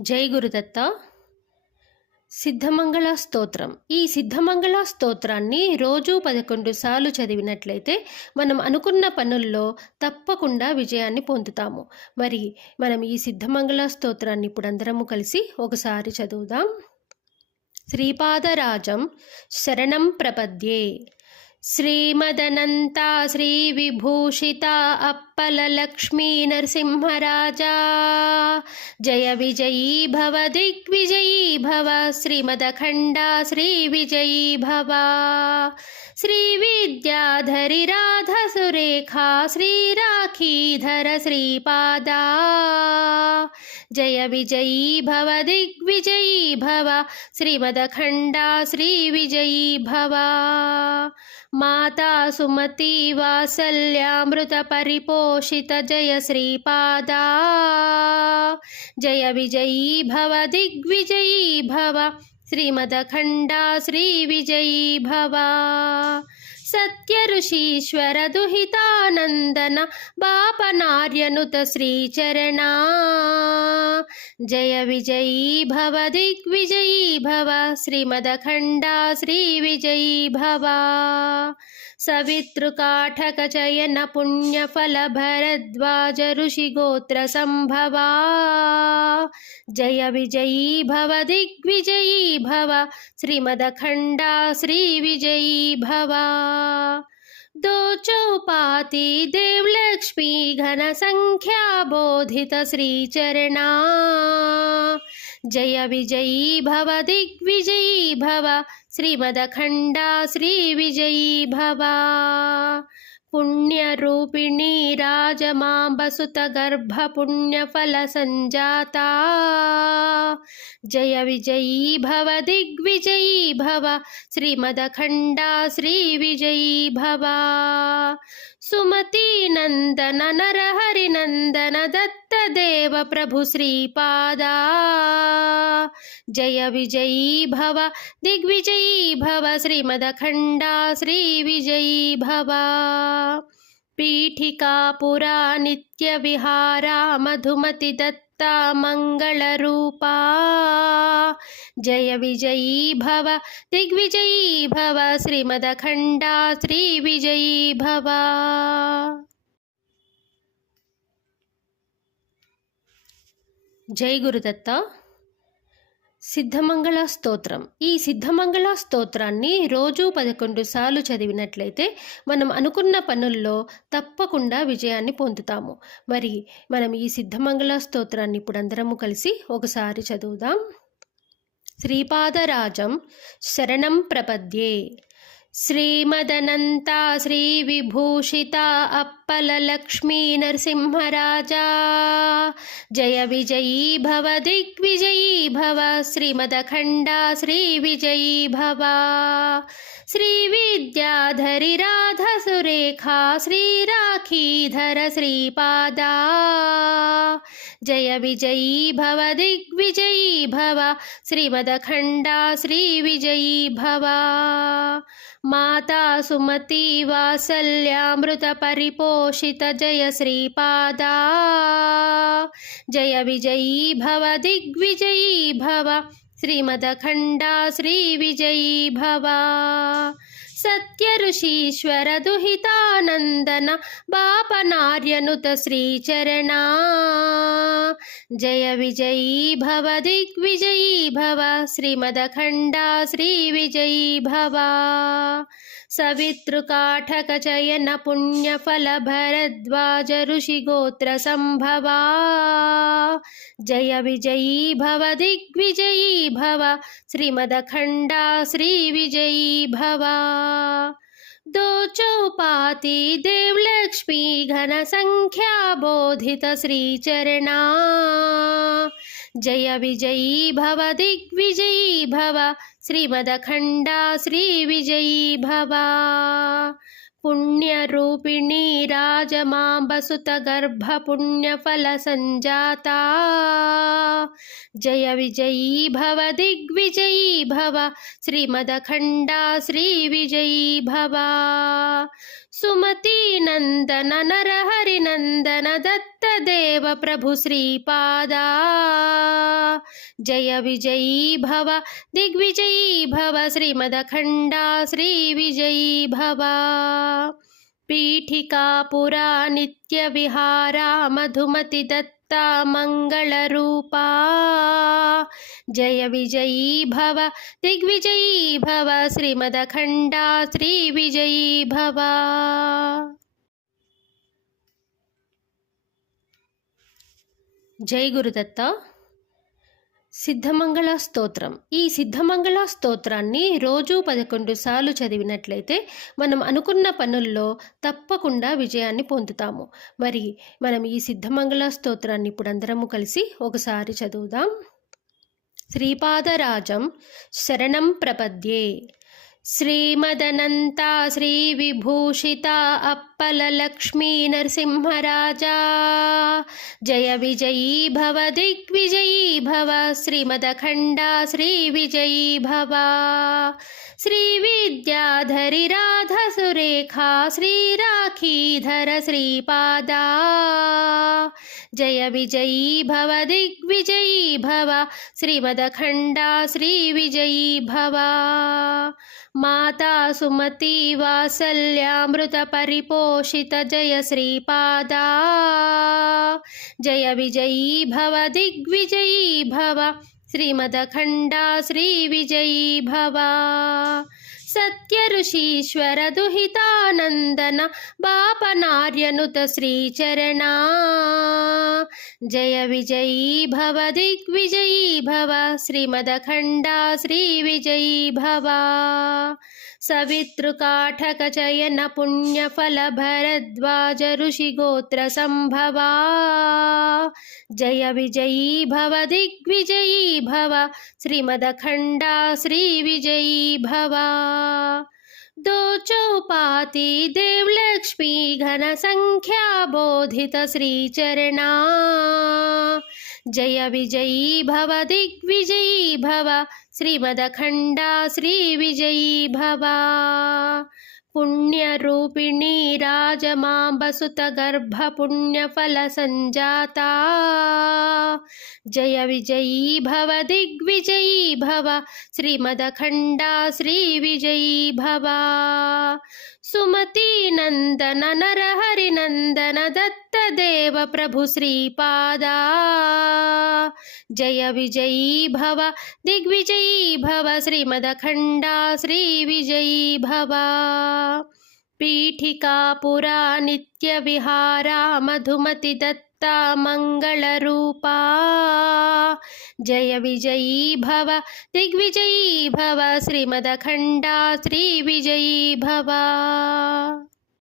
జై గురుదత్త. సిద్ధమంగళ స్తోత్రం. ఈ సిద్ధమంగళ స్తోత్రాన్ని రోజు 11 సార్లు చదివినట్లయితే మనం అనుకున్న పనుల్లో తప్పకుండా విజయాన్ని పొందుతాము. మరి మనం ఈ సిద్ధమంగళ స్తోత్రాన్ని ఇప్పుడు అందరము కలిసి ఒకసారి చదువుదాం. శ్రీపాదరాజం శరణం ప్రపద్యే. శ్రీమదనంతా శ్రీ విభూషిత అప్పల లక్ష్మీ నరసింహరాజా జయ విజయీ భవ దిగ్విజయీ భవ. శ్రీమదఖండా శ్రీ విజయీ భవ. శ్రీ విద్యాధరి రాధ సురేఖా శ్రీ రాఖీధర శ్రీపాదా జయ విజయీ భవ దిగ్విజయీ భవ. శ్రీమదఖండా శ్రీ విజయీ భవ. మాతా సుమతి వాత్సల్యామృత పరిపోషిత జయ శ్రీపాదా జయ విజయీ భవ దిగ్విజయీ భవ. శ్రీమదఖండా శ్రీ విజయీ భవ. సత్య ఋషీశ్వర దుహితానందన బాపనార్యనుత శ్రీచరణా జయ విజయీ భవ దిగ్విజయీ భవ. శ్రీమదఖండా శ్రీ విజయీ భవ. సవితృకాఠక చయన పుణ్యఫల భరద్వాజ ఋషి గోత్ర సంభవా జయ విజయీ భవ దిగ్విజయీ భవ. శ్రీమదఖండా శ్రీ విజయీ భవ. दो चौपाती देव लक्ष्मी घन संख्या बोधित श्री चरणा जय विजयी भव दिग्विजयी भव. श्रीमदखंडा श्री विजयी भव. पुण्यरूपिणी राजमांबसुत गर्भ पुण्यफल संजाता जय विजयी भव दिग्विजयी भव. श्रीमदखंडा श्री विजयी भव. सुमति नंदन नरहरि नंदन दत्त देव प्रभु श्रीपादा जय विजयी भव दिग्विजयी भव. श्रीमदखंडा श्री विजयी भव. पीठिका पुरा नित्य विहारा मधुमति दत्ता मंगल रूपा जय विजयी भव दिग्विजयी भव. श्रीमदखंडा श्री विजयी भव. जय गुरुदत्त. సిద్ధమంగళ స్తోత్రం. ఈ సిద్ధమంగళ స్తోత్రాన్ని రోజు 11 సార్లు చదివినట్లయితే మనం అనుకున్న పనుల్లో తప్పకుండా విజయాన్ని పొందుతాము. మరి మనం ఈ సిద్ధమంగళ స్తోత్రాన్ని ఇప్పుడు అందరము కలిసి ఒకసారి చదువుదాం. శ్రీపాదరాజం శరణం ప్రపద్యే. శ్రీమదనంతా శ్రీ విభూషిత అప్పల లక్ష్మీ నరసింహరాజా జయ విజయీ భవ దిగ్విజయీ భవ. శ్రీమదఖండా శ్రీ విజయీ భవ. శ్రీ విద్యాధరి రాధ సురేఖా శ్రీ రాఖీధర శ్రీపాదా జయ విజయీ భవ దిగ్విజయీ భవ. శ్రీమదఖండా శ్రీ విజయీ భవ. మాతా సుమతి వాత్సల్యామృత పరిపోషిత జయ శ్రీపాదా జయ విజయీ భవ దిగ్విజయీ భవ. శ్రీమదఖండా శ్రీ విజయీ భవ. సత్య ఋషీశ్వర దుహితానందన బాపనార్యనుత శ్రీచరణా జయ విజయీ భవ దిగ్విజయీ భవ. శ్రీమదఖండా శ్రీ విజయీ భవ. సవితృకాఠక చయన పుణ్యఫల భరద్వాజ ఋషి గోత్ర సంభవా జయ విజయీ భవ దిగ్విజయీ భవ. శ్రీమదఖండా శ్రీ విజయీ భవ. दो चौपाती देव लक्ष्मी घन संख्या बोधित श्री चरणा जय विजयी भव दिग्विजयी भव. श्रीमदखंडा श्री विजयी भव. पुण्यरूपिणी राजमांबसुत गर्भ पुण्यफल संजाता जय विजयी भव दिग्विजयी भव. श्रीमदखंडा श्री विजयी भव. सुमति नंदन नरहरि नंदन दत्त दत्तदेव प्रभु श्रीपादा जय विजयी भव दिग्विजयी भव श्रीमदखण्डा श्रीविजयी भव पीठिका पुरा नित्यविहारा मधुमति दत्ता मंगलरूपा जय विजयी भव दिग्विजयी भव श्रीमदखण्डा श्रीविजयी भव। జై గురుదత్త. సిద్ధమంగళ స్తోత్రం. ఈ సిద్ధమంగళ స్తోత్రాన్ని రోజు 11 సార్లు చదివినట్లయితే మనం అనుకున్న పనుల్లో తప్పకుండా విజయాన్ని పొందుతాము. మరి మనం ఈ సిద్ధమంగళ స్తోత్రాన్ని ఇప్పుడు అందరము కలిసి ఒకసారి చదువుదాం. శ్రీపాదరాజం శరణం ప్రపద్యే. श्रीमदनन्ता श्रीविभूषिता अप्पललक्ष्मी नरसिंहराजा जय विजयी भव दिग्विजयी भव श्रीमदखण्डा श्रीविजयी भव श्रीविद्याधरी राधसुरेखा श्रीराखीधर श्रीपादा जय विजयी भव दिग्विजयी भव श्रीमदखण्डा श्रीविजयी भव माता सुमती वात्सल्यामृत परिपोषित जय श्रीपादा जय विजयी भव दिग्विजयी भव श्रीमदखण्डा श्रीविजयी भव सत्य ऋषीश्वर दुहितानंदन बापनार्यनुत श्रीचरणा जय विजयी भव दिग्विजयी भव श्रीमदखण्डा श्रीविजयी भव सवितृकाठक चयन पुण्यफल भरद्वाज ऋषिगोत्र संभवा जय विजयी भव दिग्विजयी भव श्रीमदखण्डा श्रीविजयी भव दो चौपाती देवलक्ष्मी घन संख्या बोधित श्रीचरणा जय विजयी भव दिग्विजयी भव श्रीमदखण्डा श्रीविजयी भव पुण्यरूपिणी राजमाम्बसुत गर्भ पुण्यफल संजाता जय विजयी भव दिग्विजयी भव श्रीमदखण्डा श्रीविजयी भव सुमती नंदन नरहरि नंदन दत्तदेव प्रभु श्रीपादा जय विजयी भव दिग्विजयी भव श्रीमदखण्डा श्रीविजयी भव पीठिका पुरा नित्यविहारा मधुमति दत्ता मंगलरूपा जय विजयी भव दिग्विजयी भव श्रीमदखण्डा श्रीविजयी भव।